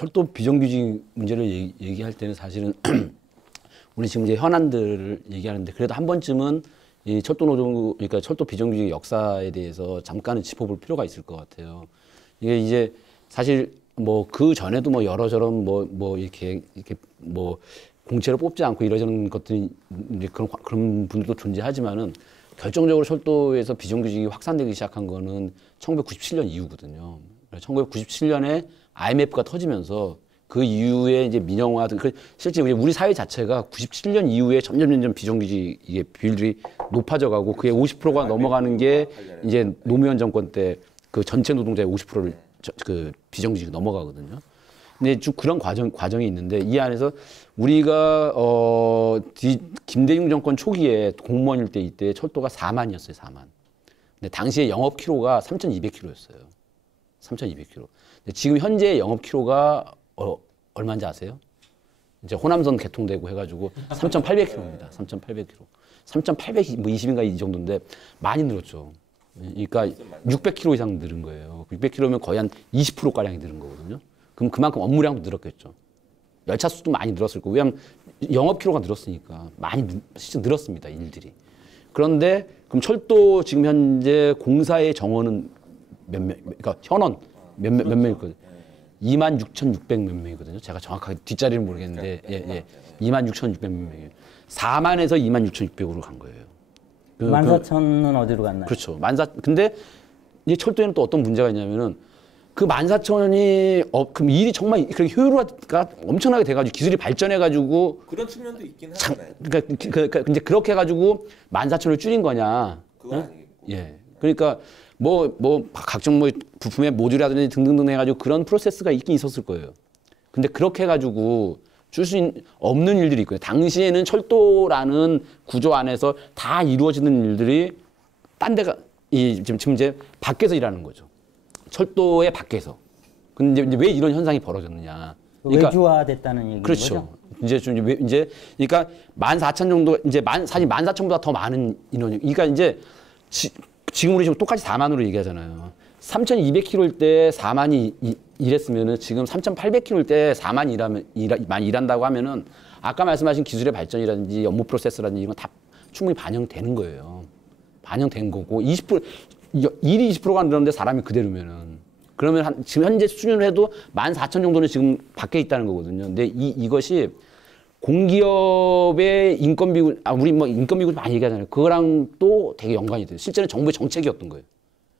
철도 비정규직 문제를 얘기할 때는 사실은 우리 지금 이제 현안들을 얘기하는데 그래도 한 번쯤은 이 철도 노조, 그러니까 철도 비정규직 역사에 대해서 잠깐은 짚어볼 필요가 있을 것 같아요. 이게 이제 사실 뭐 그 전에도 뭐 여러저런 뭐 이렇게 뭐 공채로 뽑지 않고 이러저런 것들이 이제 그런 분들도 존재하지만은 결정적으로 철도에서 비정규직이 확산되기 시작한 거는 1997년 이후거든요. 1997년에 IMF가 터지면서 그 이후에 이제 민영화 등 실제 우리 사회 자체가 97년 이후에 점점 비정규직의 비율들이 높아져가고 그게 50%가 넘어가는 게 이제 노무현 정권 때 그 전체 노동자의 50%를 그 비정규직이 넘어가거든요. 근데 쭉 그런 과정이 있는데 이 안에서 우리가 김대중 정권 초기에 공무원일 때 이때 철도가 4만이었어요, 4만. 근데 당시에 영업 키로가 3,200km였어요. 3,200km. 근데 지금 현재 영업 키로가 얼마인지 아세요? 이제 호남선 개통되고 해가지고 3,800km입니다. 3,800km. 3,820인가 이 정도인데 많이 늘었죠. 그러니까 600km 이상 늘은 거예요. 600km면 거의 한 20%가량이 늘은 거거든요. 그럼 그만큼 업무량도 늘었겠죠. 열차 수도 많이 늘었을 거고, 왜냐하면 영업 키로가 늘었으니까 많이 실제 늘었습니다, 일들이. 그런데 그럼 철도 지금 현재 공사의 정원은 그러니까 현원 몇 명이거든요. 26,600 몇 명이거든요. 제가 정확하게 뒷자리를 모르겠는데, 예. 26,600 몇 명이에요. 4만에서 26,600으로 간 거예요. 14,000은 어디로 갔나요? 그렇죠. 근데 이 철도에는 또 어떤 문제가 있냐면은 그 14,000이 그럼 일이 정말 그렇게 효율화가 엄청나게 돼가지고 기술이 발전해가지고 그런 측면도 있긴 하잖아요. 그러니까 이제 그렇게 해가지고 14,000을 줄인 거냐? 그건 아니고. 예. 그러니까 뭐 각종 뭐 부품의 모듈이라든지 등등등 해가지고 그런 프로세스가 있긴 있었을 거예요. 근데 그렇게 해가지고 줄 수 없는 일들이 있거든요. 당시에는 철도라는 구조 안에서 다 이루어지는 일들이 딴 데가 지금 이제 밖에서 일하는 거죠. 철도의 밖에서. 근데 이제 왜 이런 현상이 벌어졌느냐? 그러니까 외주화됐다는 얘기인 그렇죠. 거죠? 이제 그러니까 14,000 정도 사실 14,000보다 더 많은 인원이. 그러니까 이제 지금 우리 지금 똑같이 4만으로 얘기하잖아요. 3,200km일 때 4만이 일했으면은 지금 3,800km일 때 4만 일한다고 하면은 아까 말씀하신 기술의 발전이라든지 업무 프로세스라든지 이런 건 다 충분히 반영되는 거예요. 반영된 거고 20% 일이 20%가 늘었는데 사람이 그대로면은 그러면 지금 현재 수준으로 해도 14,000 정도는 지금 밖에 있다는 거거든요. 근데 이것이 공기업의 인건비, 우리 뭐 인건비고 많이 얘기하잖아요. 그거랑 또 되게 연관이 돼요. 실제는 정부의 정책이었던 거예요.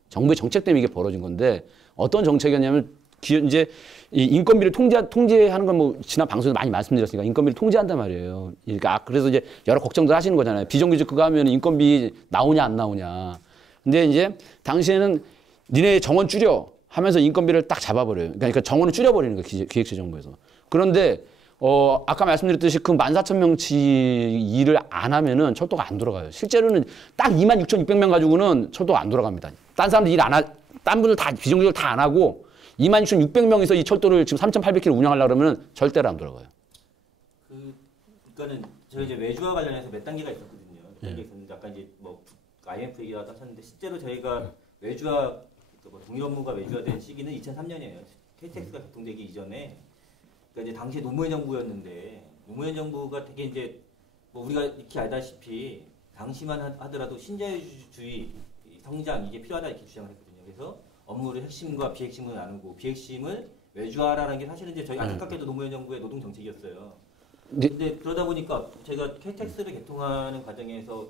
정부의 정책 때문에 이게 벌어진 건데 어떤 정책이었냐면 이제 이 인건비를 통제하는 건 뭐 지난 방송에서 많이 말씀드렸으니까 인건비를 통제한단 말이에요. 그러니까 그래서 이제 여러 걱정들 하시는 거잖아요. 비정규직 그거 하면 인건비 나오냐 안 나오냐. 근데 이제 당시에는 니네 정원 줄여 하면서 인건비를 딱 잡아버려요. 그러니까 정원을 줄여버리는 거예요. 기획재정부에서. 그런데 아까 말씀드렸듯이 그 14,000명치 일을 안 하면은 철도가 안 돌아가요. 실제로는 딱 26,600명 가지고는 철도가 안 돌아갑니다. 딴 사람들 딴 분들 다 비정규직을 다 안 하고 26,600명이서 이 철도를 지금 3,800km 운영하려고 그러면 절대로 안 돌아가요. 그러니까는 저희 이제 외주화 관련해서 몇 단계가 있었거든요. 몇 단계 있었는데 아까 이제 뭐 IMF 얘기도 하셨는데 실제로 저희가 외주화 뭐 동일 업무가 외주화된 시기는 2003년이에요. KTX가 개통되기 이전에. 그러니까 이제 당시에 노무현 정부였는데 노무현 정부가 되게 이제 뭐 우리가 익히 알다시피 당시만 하더라도 신자유주의 성장 이게 필요하다 이렇게 주장을 했거든요. 그래서 업무를 핵심과 비핵심을 나누고 비핵심을 외주화라는 게 사실은 이제 저희 안타깝게도 노무현 정부의 노동 정책이었어요. 근데 그러다 보니까 제가 KTX를 개통하는 과정에서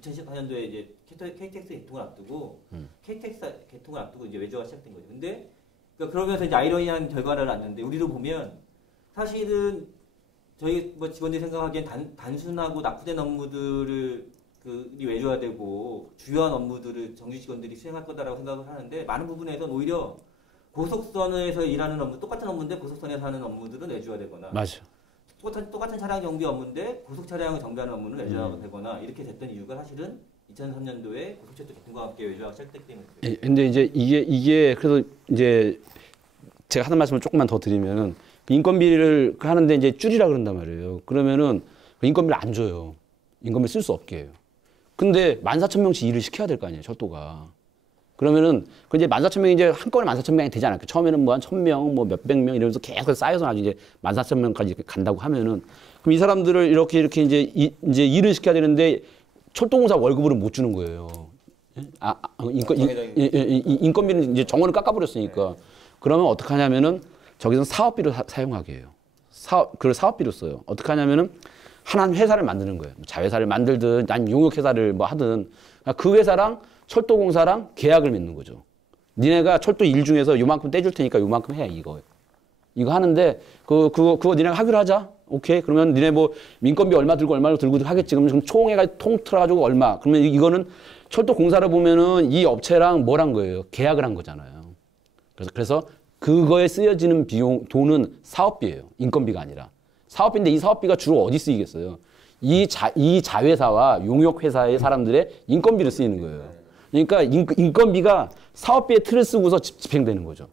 2014년도에 이제 KTX 개통을 앞두고 KTX 개통을 앞두고 이제 외주화가 시작된 거죠. 근데 그러면서 이제 아이러니한 결과를 낳는데 우리도 보면 사실은 저희 뭐 직원들이 생각하기엔 단순하고 납부된 업무들을 이 외주화되고 주요한 업무들을 정규 직원들이 수행할 거다라고 생각을 하는데 많은 부분에서는 오히려 고속선에서 일하는 업무 똑같은 업무인데 고속선에서 하는 업무들은 외주화되거나 맞아. 똑같은 차량 정비 업무인데 고속 차량을 정비하는 업무는 외주화되거나 이렇게 됐던 이유가 사실은 2003년도에 고속철도 개통과 함께 외주화가 시작됐기 때문에. 예, 근데 이제 이게 그래서 이제 제가 하는 말씀을 조금만 더 드리면은 인건비를 하는데 이제 줄이라 그런단 말이에요. 그러면은 인건비를 안 줘요. 인건비를 쓸 수 없게 해요. 근데 14,000명씩 일을 시켜야 될 거 아니에요, 철도가. 그러면은 그 이제 14,000명이 이제 한꺼번에 14,000명이 되지 않을까? 처음에는 뭐 한 1,000명, 뭐 몇백 명 이러면서 계속 쌓여서 나중에 이제 14,000명까지 간다고 하면은 그럼 이 사람들을 이렇게 이제 일을 시켜야 되는데 철도공사 월급으로 못 주는 거예요. 인건비는 이제 정원을 깎아버렸으니까. 그러면 어떻게 하냐면은 저기서 사업비로 사용하게 해요. 그걸 사업비로 써요. 어떻게 하냐면은 하나는 회사를 만드는 거예요. 자회사를 만들든 아니면 용역회사를 뭐 하든 그 회사랑 철도공사랑 계약을 맺는 거죠. 니네가 철도 일 중에서 요만큼 떼줄 테니까 요만큼 해 이거 하는데 그거 니네가 하기로 하자. 오케이. 그러면 니네 뭐 민건비 얼마 들고 하겠지. 그러면 총회가 통틀어가지고 얼마. 그러면 이거는 철도공사를 보면은 이 업체랑 뭘 한 거예요? 계약을 한 거잖아요. 그래서 그거에 쓰여지는 돈은 사업비예요. 인건비가 아니라. 사업비인데 이 사업비가 주로 어디 쓰이겠어요? 이 자회사와 용역회사의 사람들의 인건비를 쓰이는 거예요. 그러니까 인건비가 사업비의 틀을 쓰고서 집행되는 거죠.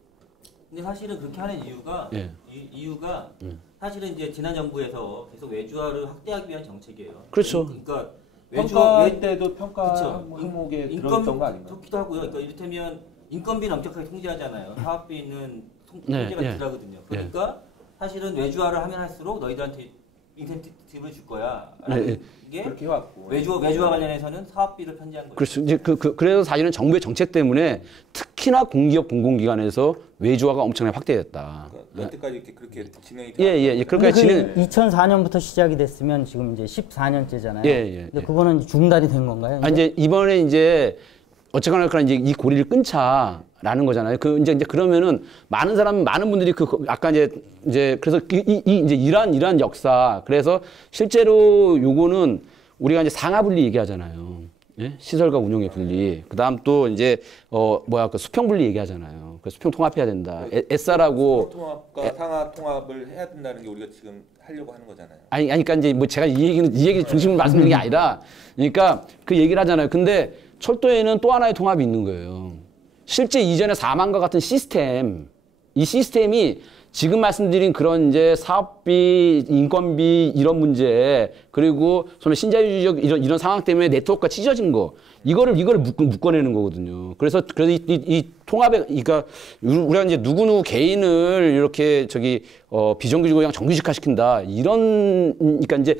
근데 사실은 그렇게 하는 이유가 예. 이유가 사실은 이제 지난 정부에서 계속 외주화를 확대하기 위한 정책이에요. 그렇죠. 그러니까 평가 때도 평가 그쵸. 항목에 들어있던 거 아닌가요? 좋기도 하고요. 그러니까 이를테면 인건비는 엄격하게 통제하잖아요. 사업비는 네, 통제가 예. 덜하거든요. 그러니까 사실은 외주화를 하면 할수록 너희들한테 인센티브를 줄 거야. 네, 이게 그렇게 해왔고 외주화 관련해서는 사업비를 편제한 거죠. 그렇죠. 이제 그래서 사실은 정부의 정책 때문에 특히나 공기업 공공기관에서 외주화가 엄청나게 확대됐다. 그러니까 여태까지 이렇게 그렇게 진행이 예. 그러니까 진행 2004년부터 시작이 됐으면 지금 이제 14년째잖아요. 예. 근데 그거는 중단이 된 건가요? 이제 이번에 이제 어쨌거나 그런 이제 이 고리를 끊자라는 거잖아요. 이제 그러면은 많은 분들이 아까 이제 그래서 이제 이러한 역사 그래서 실제로 요거는 우리가 이제 상하분리 얘기하잖아요. 예? 시설과 운영의 분리. 그다음 또 이제 수평 분리 얘기하잖아요. 그 수평 통합해야 된다. SR하고 통합과 상하 통합을 해야 된다는 게 우리가 지금 하려고 하는 거잖아요. 그러니까 이제 뭐 제가 이 얘기 중심을 말씀드리는 게 아니라 그러니까 그 얘기를 하잖아요. 근데 철도에는 또 하나의 통합이 있는 거예요. 실제 이전의 사망과 같은 이 시스템이 지금 말씀드린 그런 이제 사업비, 인건비 이런 문제 그리고 소위 신자유주의적 이런 상황 때문에 네트워크가 찢어진 거 이거를 묶어내는 거거든요. 그래서 이 통합에 그러니까 우리가 이제 누구 개인을 이렇게 비정규직으로 그냥 정규직화 시킨다 이런 그러니까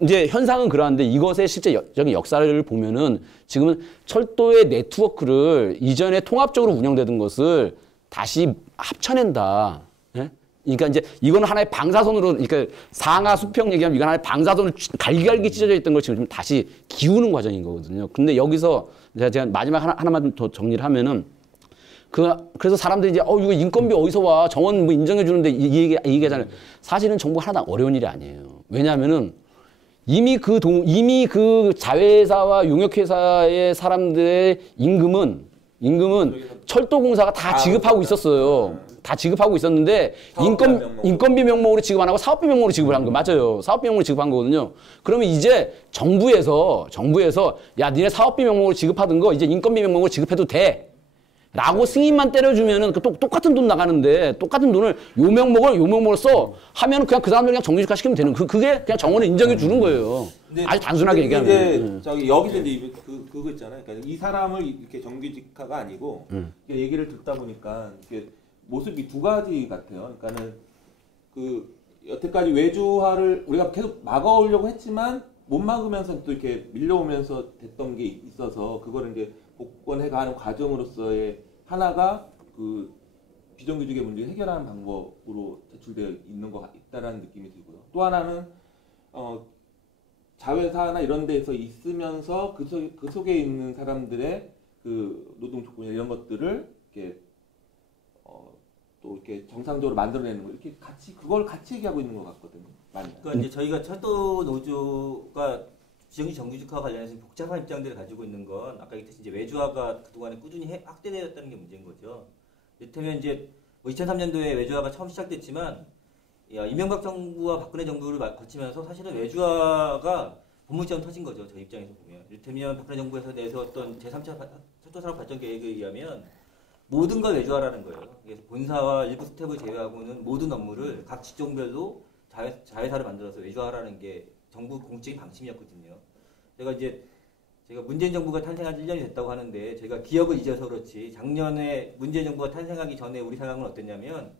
이제 현상은 그러한데 이것의 실제적인 역사를 보면은 지금은 철도의 네트워크를 이전에 통합적으로 운영되던 것을 다시 합쳐낸다. 예? 그러니까 이제 이거는 하나의 방사선으로 그러니까 상하 수평 얘기하면 이건 하나의 방사선으로 갈기갈기 찢어져 있던 걸 지금 다시 기우는 과정인 거거든요. 근데 여기서 제가 마지막 하나만 더 정리를 하면은 그래서 사람들이 이제 이거 인건비 어디서 와? 정원 뭐 인정해 주는데 이 얘기하잖아요. 사실은 정부가 하나도 어려운 일이 아니에요. 왜냐하면은 이미 그 자회사와 용역회사의 사람들의 임금은 철도공사가 다 지급하고 있었어요. 다 지급하고 있었는데 인건비 명목으로 지급 안 하고 사업비 명목으로 지급을 한 거 맞아요. 사업비 명목으로 지급한 거거든요. 그러면 이제 정부에서 야 니네 사업비 명목으로 지급하던 거 이제 인건비 명목으로 지급해도 돼. 라고 승인만 때려주면은 똑같은 돈 나가는데 똑같은 돈을 요 명목을 써 하면은 그냥 그 사람들 그냥 정규직화 시키면 되는 그게 그냥 정원을 인정해 주는 거예요. 아주 단순하게 얘기하면. 이제 여기서 이제 그거 있잖아요. 그러니까 이 사람을 이렇게 정규직화가 아니고 얘기를 듣다 보니까 이렇게 모습이 두 가지 같아요. 그러니까는 여태까지 외주화를 우리가 계속 막아오려고 했지만 못 막으면서 또 이렇게 밀려오면서 됐던 게 있어서 그거를 이제 복원해가는 과정으로서의 하나가 비정규직의 문제를 해결하는 방법으로 제출되어 있는 것 있다라는 느낌이 들고요. 또 하나는 자회사나 이런 데서 있으면서 그 속에 있는 사람들의 노동 조건이나 이런 것들을 이렇게 또 이렇게 정상적으로 만들어내는 거 이렇게 그걸 같이 얘기하고 있는 것 같거든요. 그러니까 이제 저희가 철도 노조가 비정규직 정규직화 관련해서 복잡한 입장들을 가지고 있는 건 아까 얘기했듯이 이제 외주화가 그동안에 꾸준히 확대되었다는 게 문제인 거죠. 이를테면 이제 2003년도에 외주화가 처음 시작됐지만 이명박 정부와 박근혜 정부를 거치면서 사실은 외주화가 본물처럼 터진 거죠. 저희 입장에서 보면. 이를테면 박근혜 정부에서 내세웠던 제3차 철도산업 발전 계획에 의하면 모든 걸 외주화라는 거예요. 그래서 본사와 일부 스텝을 제외하고는 모든 업무를 각 직종별로 자회사를 만들어서 외주화하라는 게 정부 공적인 방침이었거든요. 제가 이제 제가 문재인 정부가 탄생한 지 1년이 됐다고 하는데 제가 기억을 잊어서 그렇지 작년에 문재인 정부가 탄생하기 전에 우리 상황은 어땠냐면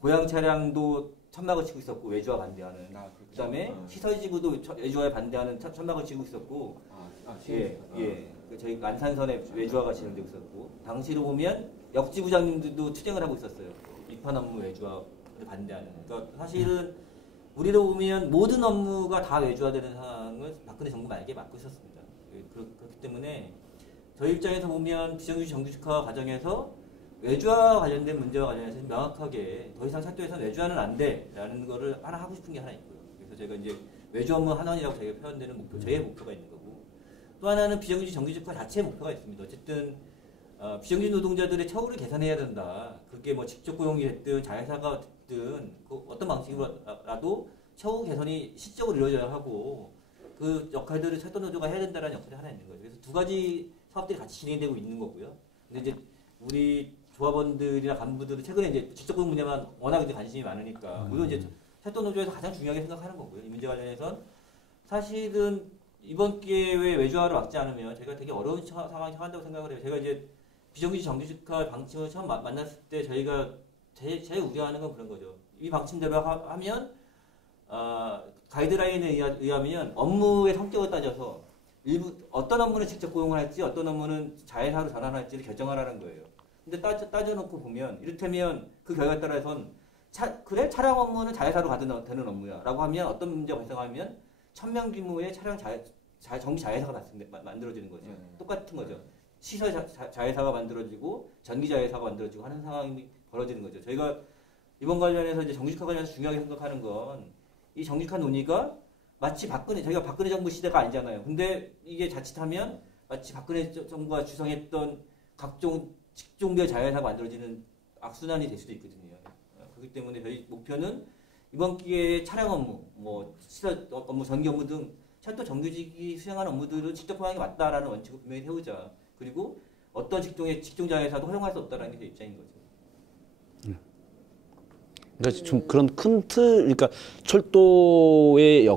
고양 차량도 천막을 치고 있었고 외주화 반대하는 그다음에 시설지구도 외주화에 반대하는 천막을 치고 있었고 저희 안산선에 외주화가 진행되고 있었고 당시로 보면 역지부장님들도 투쟁을 하고 있었어요. 입판 업무 외주화를 반대하는. 그러니까 사실은 우리로 보면 모든 업무가 다 외주화되는 상황을 박근혜 정부 말기에 맞고 있었습니다. 그렇기 때문에 저희 입장에서 보면 비정규직 정규직화 과정에서 외주화 관련된 문제와 관련해서 명확하게 더 이상 철도에서는 외주화는 안 돼라는 거를 하나 하고 싶은 게 하나 있고요. 그래서 제가 이제 외주 업무 한원이라고 저희가 표현되는 목표, 저희의 목표가 있는 거고 또 하나는 비정규직 정규직화 자체의 목표가 있습니다. 어쨌든 비정규직 노동자들의 처우를 개선해야 된다. 그게 뭐 직접 고용이 됐든 자회사가 됐든 그 어떤 방식으로라도 처우 개선이 시적으로 이루어져야 하고 그 역할들을 철도 노조가 해야 된다는 역할이 하나 있는 거죠. 그래서 두 가지 사업들이 같이 진행되고 있는 거고요. 근데 이제 우리 조합원들이나 간부들은 최근에 이제 직접 고용 문제만 워낙 이제 관심이 많으니까 물론 이제 철도 노조에서 가장 중요하게 생각하는 거고요. 이 문제 관련해서는 사실은 이번 기회에 외주화를 막지 않으면 제가 되게 어려운 상황에 처한다고 생각을 해요. 제가 이제 비정규직 정규직화 방침을 처음 만났을 때 저희가 제일 우려하는 건 그런 거죠. 이 방침대로 하면 가이드라인에 의하면 업무의 성격을 따져서 일부 어떤 업무는 직접 고용을 할지 어떤 업무는 자회사로 전환을 할지를 결정하라는 거예요. 근데 따져놓고 보면 이를테면 그 결과에 따라서는 그래 차량 업무는 자회사로 가도 되는 업무야 라고 하면 어떤 문제가 발생하면 1000명 규모의 차량 정비 자회사가 만들어지는 거죠. 똑같은 거죠. 시설 자회사가 만들어지고 전기 자회사가 만들어지고 하는 상황이 벌어지는 거죠. 저희가 이번 관련해서 이제 정규직화 관련해서 중요하게 생각하는 건 이 정규직화 논의가 마치 저희가 박근혜 정부 시대가 아니잖아요. 근데 이게 자칫하면 마치 박근혜 정부가 주성했던 각종 직종별 자회사가 만들어지는 악순환이 될 수도 있거든요. 그렇기 때문에 저희 목표는 이번 기회에 차량 업무, 뭐 시설 업무, 전기 업무 등 철도 정규직이 수행하는 업무들은 직접 포함이 맞다라는 원칙을 분명히 세우자. 그리고 어떤 직종 자회사도 허용할 수 없다라는 게 제 입장인 거죠. 그러니까 좀 그런 큰 틀, 그러니까 철도의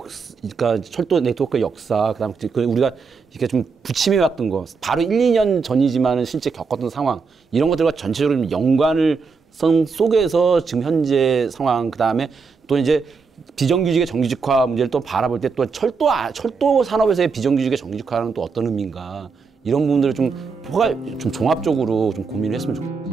그러니까 철도 네트워크의 역사, 그다음에 우리가 이렇게 좀 부침해 왔던 거, 바로 1, 2년 전이지만은 실제 겪었던 상황 이런 것들과 전체적으로 연관을 속에서 지금 현재 상황, 그다음에 또 이제 비정규직의 정규직화 문제를 또 바라볼 때 또 철도 산업에서의 비정규직의 정규직화는 또 어떤 의미인가 이런 부분들을 좀 종합적으로 좀 고민을 했으면 좋겠습니다.